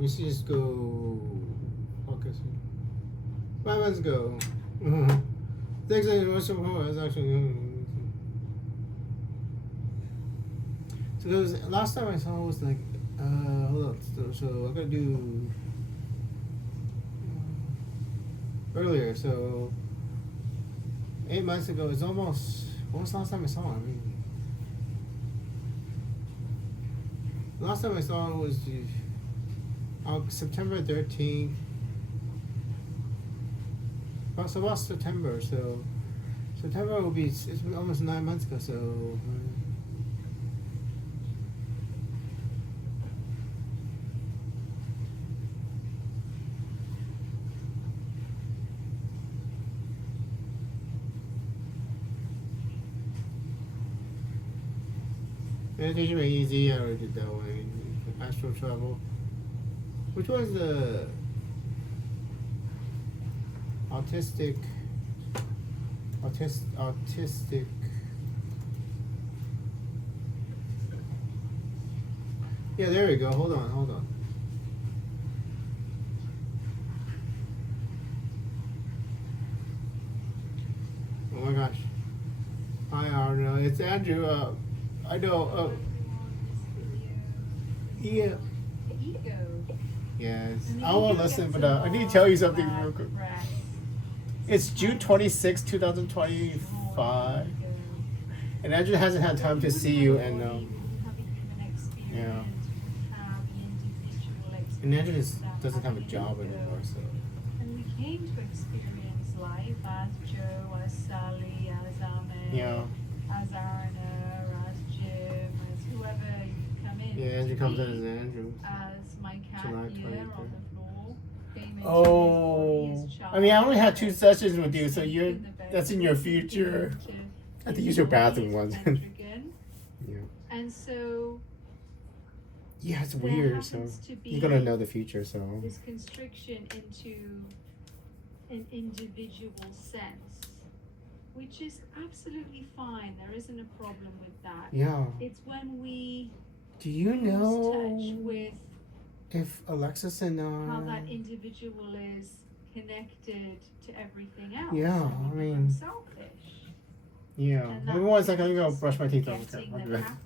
We should just go focus. Let's go. Thanks that's actually. So last time I saw was like, hold on. So I'm gonna do earlier. So 8 months ago. It's almost. When was the last time I saw him? I mean, last time I saw him was September 13th. So about September. So September will be. It's been almost 9 months ago. So. Meditation made easy. I already did that way. Astral travel. Which was the autistic? Yeah, there we go. Hold on. Oh my gosh. Hi, Aruna. It's Andrew. I know. Yeah. Yes. I won't listen, but I need to tell you something real quick. It's June 26, 2025. And Andrew hasn't had time to see you, and yeah. And Andrew doesn't have a job anymore, so. And we came to experience life as Joe, as Sally, as Ahmed, Yeah. as Aruna, as Jim, as whoever you come in. Yeah, Andrew comes in as Andrew. As my cat July here 23rd. on the floor. Came into Oh. his body as child. I mean, I only had 2 sessions with you, so that's in your future. I have to use your bathroom once. Yeah. And so Yeah, it's weird. So you're gonna know the future. So this constriction into an individual sense, which is absolutely fine. There isn't a problem with that. yeah. It's when we Do you lose know touch with if Alexis and how that individual is connected to everything else? Yeah, and I we mean, become selfish. yeah. And Maybe 1 second. I'm gonna that's brush my teeth. getting Okay. that I'll be back. happen.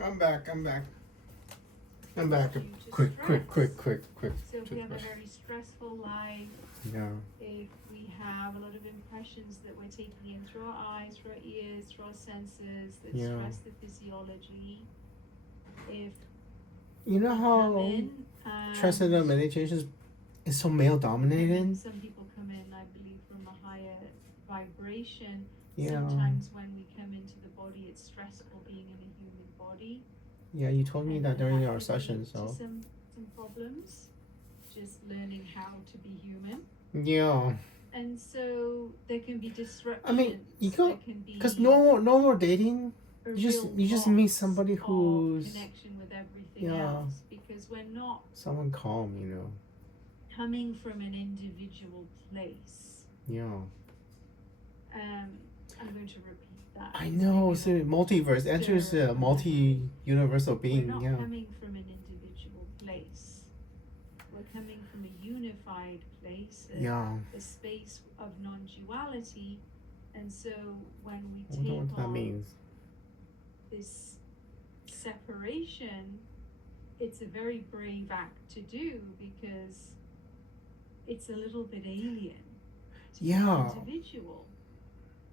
I'm back. Quick. So if we have a toothbrush. very stressful life, Yeah. if we have a lot of impressions that we're taking in through our eyes, through our ears, through our senses, that stress the physiology, if You know come how in transcendental meditation is so male dominated? some people come in, I believe, from a higher vibration. Yeah. Sometimes when we come into the body, it's stressful being in a human body. Yeah, you told me And that during that our can session, lead to so. some problems. Just learning how to be human. Yeah. And so there can be disruptions. I mean, you go there can be because normal dating. a You just real meet loss somebody of who's connection with everything Yeah. else, because we're not someone calm, coming from an individual place. Yeah. I'm going to repeat that. I because know. maybe So that multiverse. Andrew's stir a multi-universal We're being. not Yeah. coming from an individual place. We're coming from a unified place, a space of non-duality. And so when we I don't know take what that on means. this separation, it's a very brave act to do, because it's a little bit alien to be an individual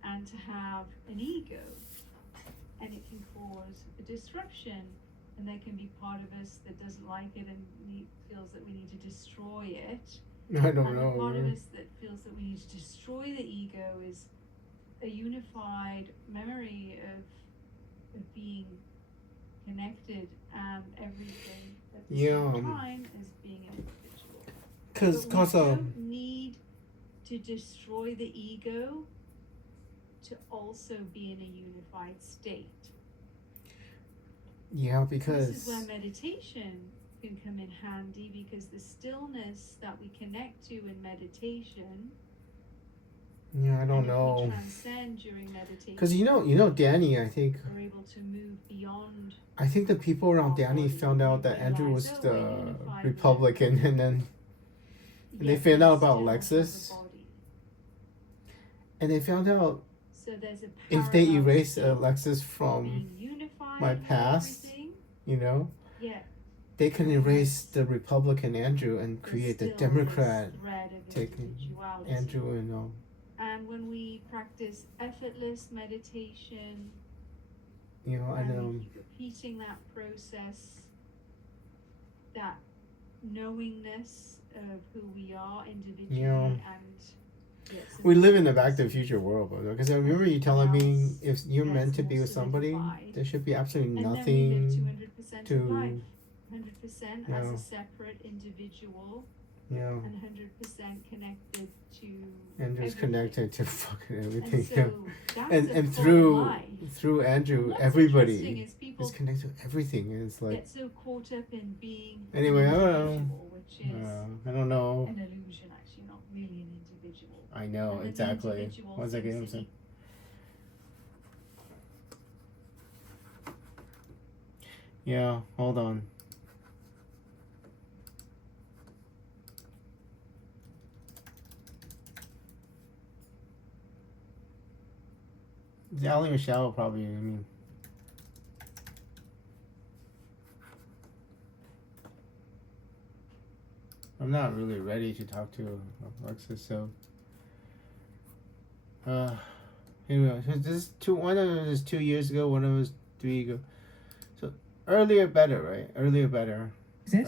and to have an ego, and it can cause a disruption, and there can be part of us that doesn't like it and feels that we need to destroy it. I don't and know. the part of us that feels that we need to destroy the ego is a unified memory of being connected and everything at the same time as being an individual. Because we don't need to destroy the ego to also be in a unified state. Yeah, because this is where meditation can come in handy, because the stillness that we connect to in meditation, I don't know. We transcend during meditation. Because you know, Danny. I think we're able to move beyond. I think the people around Danny found out that Andrew was the Republican, and then they found out about Alexis, and they found out if they erase Alexis from my past, they can erase the Republican Andrew and create the Democrat taking Andrew and And when we practice effortless meditation, and repeating that process, that knowingness of who we are individually, and we live in a back to the future world, because I remember you telling me if you're meant to be with somebody, there should be absolutely nothing to 100% as a separate individual, and 100% connected to Andrew's everything. Connected to fucking everything. And so through Andrew, everybody is connected to everything. And it's like get so caught up in being anyway, I don't know. Which is I don't know. an illusion, actually, not really an individual. I know, exactly. One second. Yeah, hold on. Allie Michelle probably, I'm not really ready to talk to Alexis, so anyway, one of them is 2 years ago, one of them is 3 ago. So earlier better, right? Earlier better. So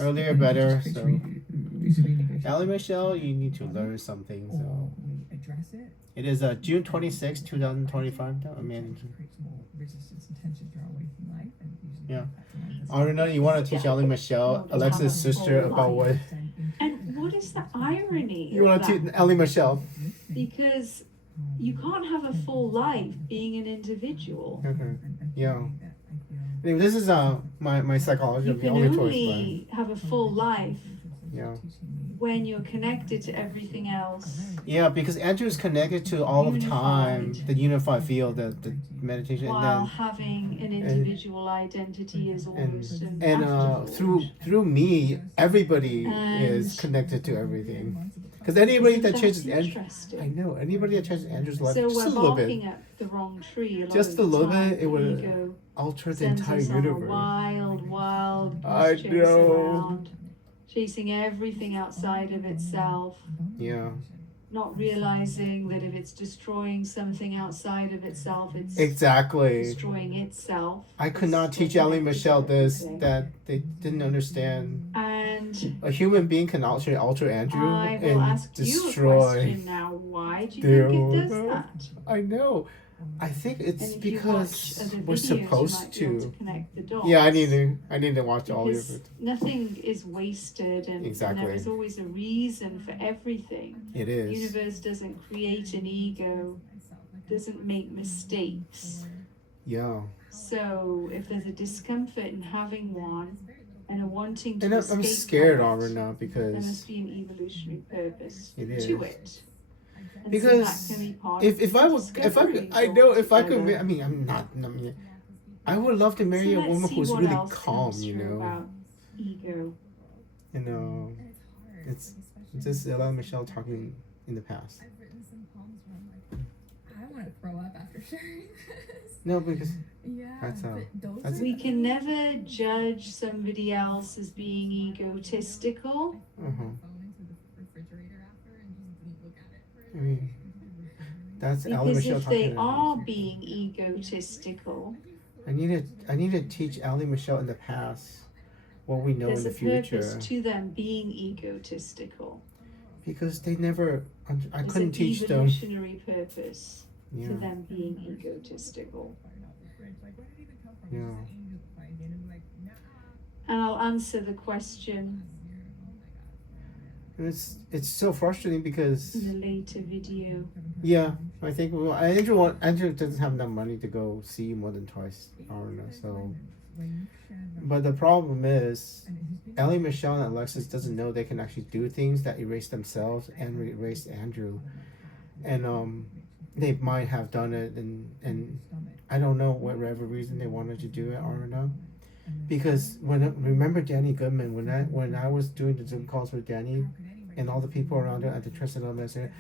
Allie Michelle, you need to learn something. So address it. It is June 26, 2025. Yeah. Aruna, you want to teach Allie Michelle, Alexis' sister, about what? And what is the irony? You want to teach Allie Michelle? Because you can't have a full life being an individual. Yeah. Anyway, this is my psychologist. You The can only only have a full life when you're connected to everything else. Yeah, because Andrew is connected to all of time, the unified field, the meditation, while having an individual identity is almost an through me, everybody is connected to everything. Because anybody that changes anybody that changes Andrew's life so just we're a little barking bit, at the wrong tree. just a little bit, it would alter the entire universe. Wild I know. Around, chasing everything outside of itself. Yeah. Not realizing that if it's destroying something outside of itself, it's destroying itself. I could not teach Allie Michelle that they didn't understand. And a human being can alter Andrew I will and ask destroy. You a question now. Why do you think it does that? I know. I think it's And if you because watch other we're videos, supposed you might be able to. to connect the dots. Yeah, I need to watch all of Because it. nothing is wasted, and Exactly. there is always a reason for everything. It The is. universe doesn't create an ego, doesn't make mistakes. Yeah. So if there's a discomfort in having one and a wanting to And escape I'm scared from of her it, now there because must be an evolutionary purpose it is. to it. And Because so that can be part if of I the would, if I could, discovery I know if I could. altogether. I mean, I'm not. I mean, I would love to marry So a let's woman see who's what really else calm. comes You through know. about ego. You know, it's just Ella and Michelle talking in the past. I've written some poems where I'm like, I want to throw up after sharing this. No, because Yeah, that's but those that's are We can never judge somebody else as being egotistical. uh-huh. phone into the refrigerator after and just didn't look at it for I mean, that's Allie Because Michelle if talking. they are being egotistical, I need to teach Allie Michelle in the past what we know there's in a the future purpose to them being egotistical. because they never. I There's couldn't an teach them. evolutionary purpose Yeah. to them being egotistical. Yeah. And I'll answer the question And it's so frustrating because in a later video. yeah, I think Andrew doesn't have enough money to go see you more than twice, Aruna. So, but the problem is, Ellie, Michelle, and Alexis doesn't know they can actually do things that erase themselves and erase Andrew, and they might have done it, and I don't know whatever reason they wanted to do it, Aruna. Because remember Danny Goodman when I was doing the Zoom calls with Danny, and all the people around it at the Trust Center,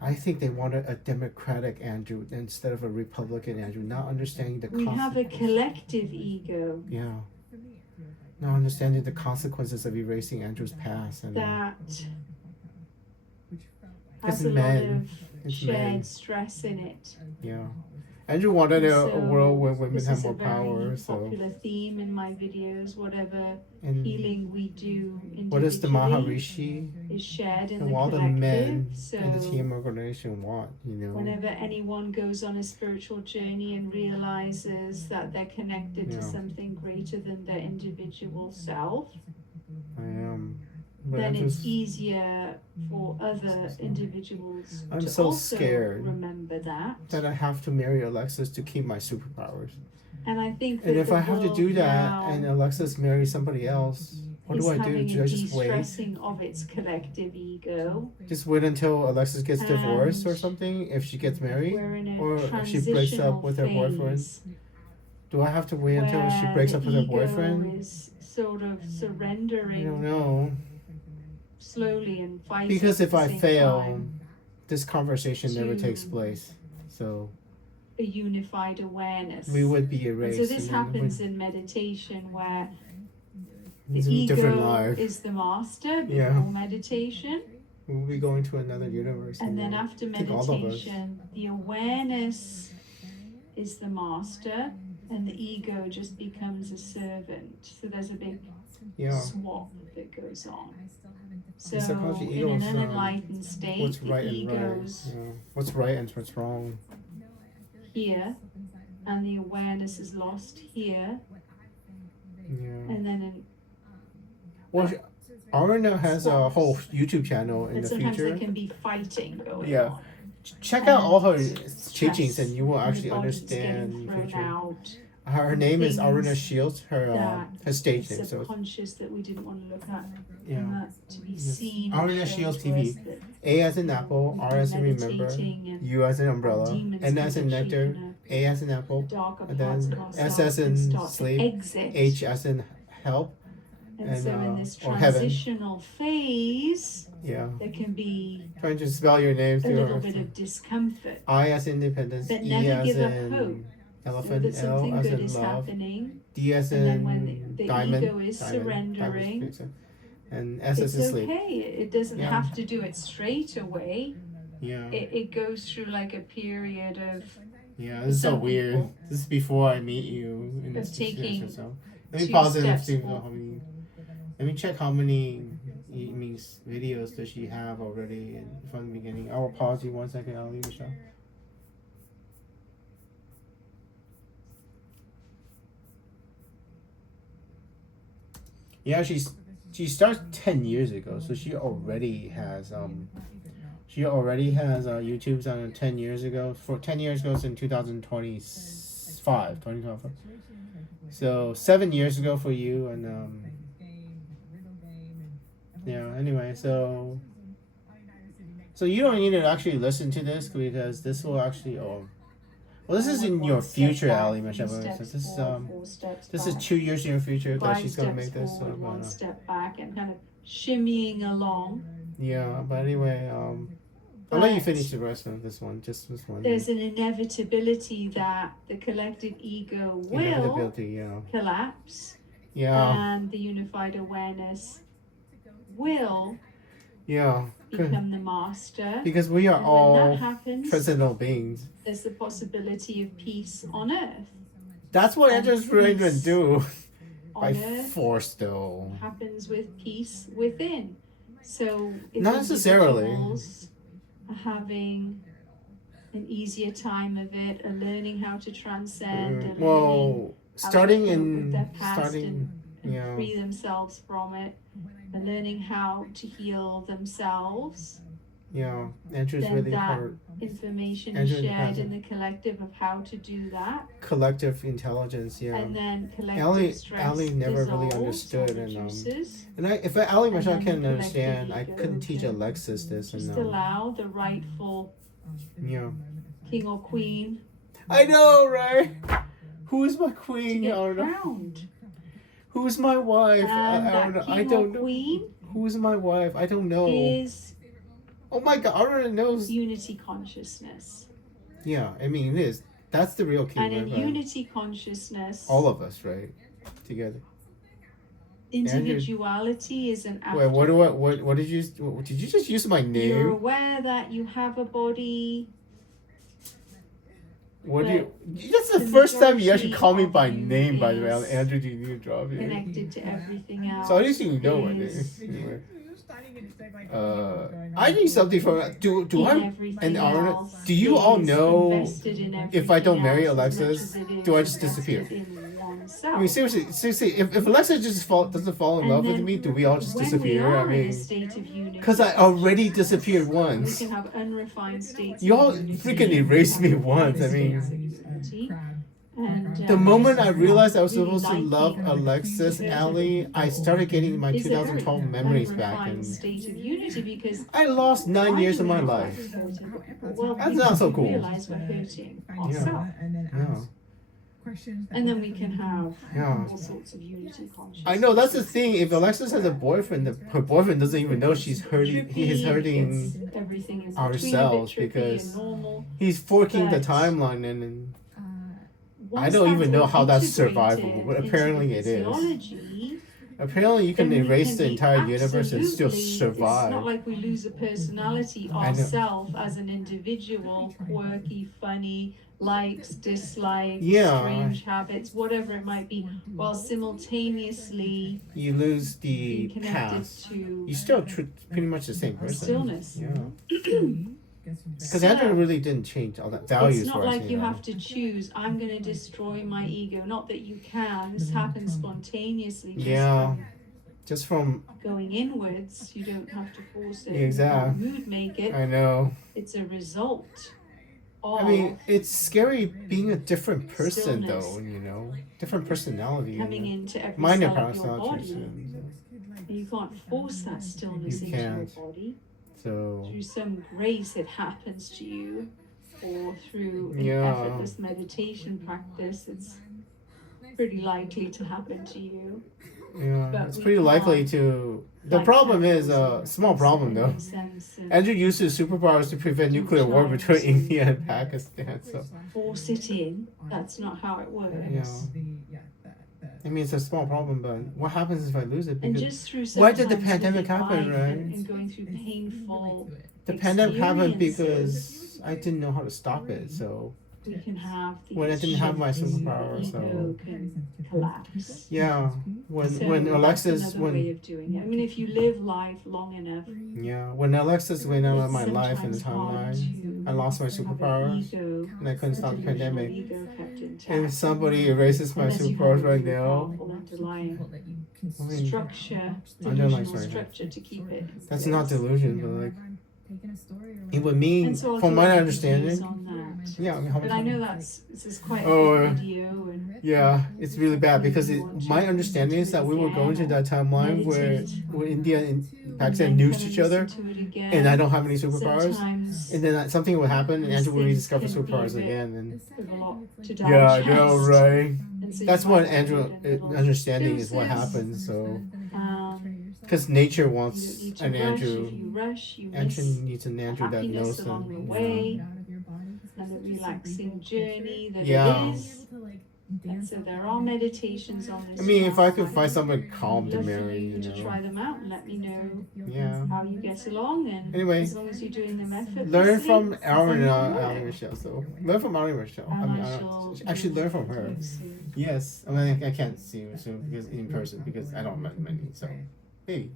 I think they wanted a Democratic Andrew instead of a Republican Andrew, not understanding the We have a collective ego yeah, not understanding the consequences of erasing Andrew's past and that It's has a lot men. of It's shared men. stress in it. yeah. Andrew wanted a So world where women this have is more a very power. So popular theme in my videos. Whatever and healing we do what does the individually Maharishi is shared in and the all the collective. men So in the team organization want? You know. whenever anyone goes on a spiritual journey and realizes that they're connected Yeah. to something greater than their individual self, I am. But then I'm it's just, easier for other individuals I'm to so also scared remember that. that I have to marry Alexis to keep my superpowers. And I think that And if the I have to do world that now and Alexis marries somebody else, what is do I do? having Do a I just wait? de-stressing of its collective ego. Just wait until Alexis gets divorced or And something if she gets married? We're in a Or if she breaks up transitional with her boyfriend? phase Do I have to wait until she where breaks the up with her ego boyfriend? is sort of I don't surrendering know. slowly and fighting Because at if the I same fail, time this conversation never to- takes place. So a unified awareness. we would be And erased. so this and then happens in meditation where it's the a different ego life. is the master before Yeah. meditation, We'll be going to another universe. and then we'll- after I think all of us. meditation, the awareness is the master, and the ego just becomes a servant. So there's a big Yeah. swap that goes on. So The psychology in ego an is, unenlightened state, What's the right and ego's right. Yeah. What's right and what's wrong. here, and the awareness is lost here, Yeah. and then in, Well, Aruna has a whole YouTube channel in and the sometimes future. there can be fighting going Yeah. on. Check out all her Stress, teachings and you will and the actually body's getting understand thrown future. out. Her name is things Aruna Shields, her that stage The name. So subconscious that we didn't want to look at, yeah. and that to be Yes. seen. Aruna and shown Shields to TV. us that A as in apple, we've R been as in remember, meditating and U as in umbrella, demons N can as in get nectar, shaken up. A as in apple, Darker and parts then of S ourselves as can in start sleep, to exit. H as in help, And and, so in this or heaven. transitional phase, Yeah. there can be Trying to spell your names a too. little bit of discomfort. I as independence, But E never as give up in hope. So elephant, that L something as good in is love, happening, D as and then in when the diamond, ego is surrendering, pizza, and S as it's in sleep. okay. It doesn't Yeah. have to do it straight away. Yeah. It goes through like a period of Yeah, this is so some weird. people This is before I meet you in of this taking situation. So let me two pause it and steps see forward. how many. Let me check how many videos does she have already from the beginning. I will pause you 1 second. I'll leave the show. Yeah, she starts 10 years ago, so she already has YouTube's on 10 years ago. For 10 years ago, it's in 2025. So 7 years ago for you, and yeah. Anyway, so you don't need to actually listen to this because this will actually well, this is in your future, Allie, Michelle. So this is 2 years in your future that she's gonna make this. So one step back and kind of shimmying along. yeah, but anyway, I'll let you finish the rest of this one. Just this one. There's an inevitability that the collective ego will collapse. Yeah. And the unified awareness will become the master. Because we are all happens, transcendental beings. There's the possibility of peace on earth. That's what Andrew's really going to do. By force, though. Happens with peace within. So if not necessarily are having an easier time of it, are learning how to transcend, starting free themselves from it, and learning how to heal themselves. Yeah, Andrew's really hard. Information is shared in the collective of how to do that. Collective intelligence, yeah. And then collective stress Allie never really understood, if Allie Michelle can understand, I couldn't teach Alexis this. Just allow the rightful king or queen. I know, right? Who is my queen? Crowned. Who's my wife? I don't know. Queen who's my wife? I don't know. Oh my God, Aruna knows. Unity consciousness. Yeah, I mean it is. That's the real king. And in unity consciousness, all of us, right, together. Individuality is an afterthought. Wait, what did you just use my name? You're aware that you have a body. That's the first time you actually call me by name, by the way. Andrew, do you need to drop it? Connected to everything else. So at least you know what it is. Anyway. I need something from do I and Aruna, do you all know if I don't marry Alexis, do I just disappear? I mean seriously, if Alexis just doesn't fall in love with me, do we all just disappear? I mean, because I already disappeared once. Y'all freaking erased me once. I mean. The moment I realized I was supposed to love Alexis, Allie, I started getting my 2012 memories back, and I lost 9 years of my life. That's not so cool. Yeah. And then we can have all sorts of unity consciousness. I know, that's the thing. If Alexis has a boyfriend, her boyfriend doesn't even know he's hurting ourselves because he's forking the timeline and I don't even know how that's survivable, but apparently it is. Apparently you can erase the entire universe and still survive. It's not like we lose a personality ourselves as an individual, quirky, funny, likes, dislikes, strange habits, whatever it might be, while simultaneously you lose the past. You're still pretty much the same person. Stillness. Yeah. Because Andrew really didn't change all that values. It's not like you have to choose, I'm going to destroy my ego. Not that you can. This happens spontaneously. Just from going inwards. You don't have to force it. Exactly. Mood make it. I know. It's a result. I mean, it's scary being a different person, though. You know, different personality. Coming into every minor cell of your personality. body. You can't force that stillness into your body. So through some grace it happens to you, or through an effortless meditation practice, it's pretty likely to happen to you. Yeah, but it's pretty likely to. The problem is small problem though. Andrew used his superpowers to prevent nuclear war between India and Pakistan. So force it in. That's not how it works. Yeah. I mean, it's a small problem, but what happens if I lose it? Because and just through why did the pandemic happen, right? And going through painful. The pandemic happened because I didn't know how to stop it. So we can have when I didn't have my superpower, so can collapse. Yeah, when Alexis way of doing it. I mean, if you live life long enough. Yeah, when Alexis went out of my life in the timeline, I lost my superpowers, and I couldn't stop the pandemic. And if somebody erases my superpowers right now, structure, Underlying delusional story. structure to keep it. That's not delusion, but like taking a story or it would mean, And so I'll from do my like understanding. reviews on that. Yeah, I mean, how But much? I know this is quite a Oh, big video, and Yeah, it's really bad because You want my to understanding is that we were going to that timeline where India and and Pakistan then nuked come each and other, listen to it again. and I don't have any superpowers. Sometimes And then something would happen, and these Andrew would things rediscover can be a superpowers bit- again. And with a lot to yeah, I digest. know, right? And so you That's might what want Andrew to do a little understanding is what doses. happens. So Um, because nature You don't wants need to an rush. Andrew. If you rush, you Andrew miss needs an Andrew that happiness knows along the them. way, and the relaxing journey that Yeah. it is. And so there are meditations on this. I mean, if I could channel. find someone calm I'd to love for marry, you you to try know. them out and let me know Yeah. how you get along. And Anyway, as long as you're doing them effortlessly, learn from Aruna, Allie Michelle. So learn from Allie Michelle. I mean, I don't, actually learn from her. Yes, I mean I can't see you soon because in person because I don't met many. So hey,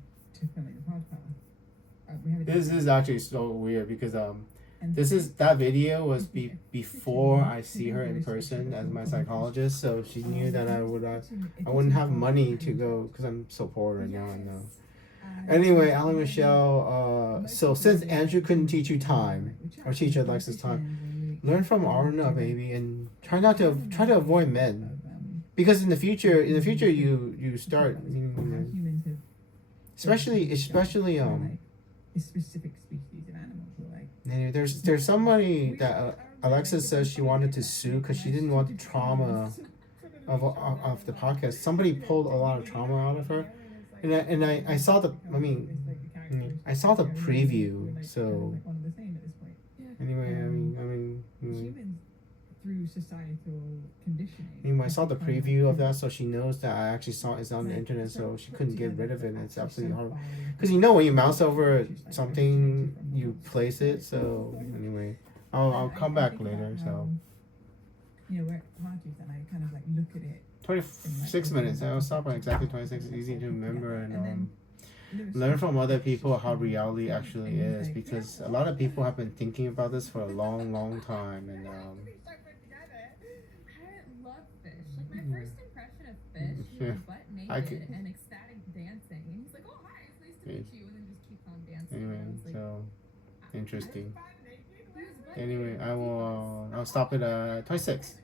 this is actually so weird because that video was before I see her in person as my psychologist, so she knew that I wouldn't have money to go because I'm so poor right now. And anyway, Allie Michelle. So since Andrew couldn't teach you time or teach Alexis time, learn from Aruna, baby, and try to avoid men. Because in the future you start, especially a specific species of animals were like. there's somebody that Alexis says she wanted to sue because she didn't want the trauma of the podcast. Somebody pulled a lot of trauma out of her, and I saw the I saw the preview. So anyway, Humans through societal conditioning. Anyway, I saw the preview of that, so she knows that I actually saw it's on the internet, so she couldn't get rid of it. And it's absolutely hard because when you mouse over something, you place it. So anyway, I'll come back later. So We're at parties and I kind of like look at it. 26 minutes. I'll stop at exactly 26. It's easy to remember and learn from other people how reality actually is, because a lot of people have been thinking about this for a long, long time, and I love fish. Like my first impression of fish, he was butt naked and ecstatic dancing, and he's like, "Oh hi, it's nice to meet you," and then just keeps on dancing. anyway, And I was like, so interesting. he was butt Anyway, naked. I'll stop at 26.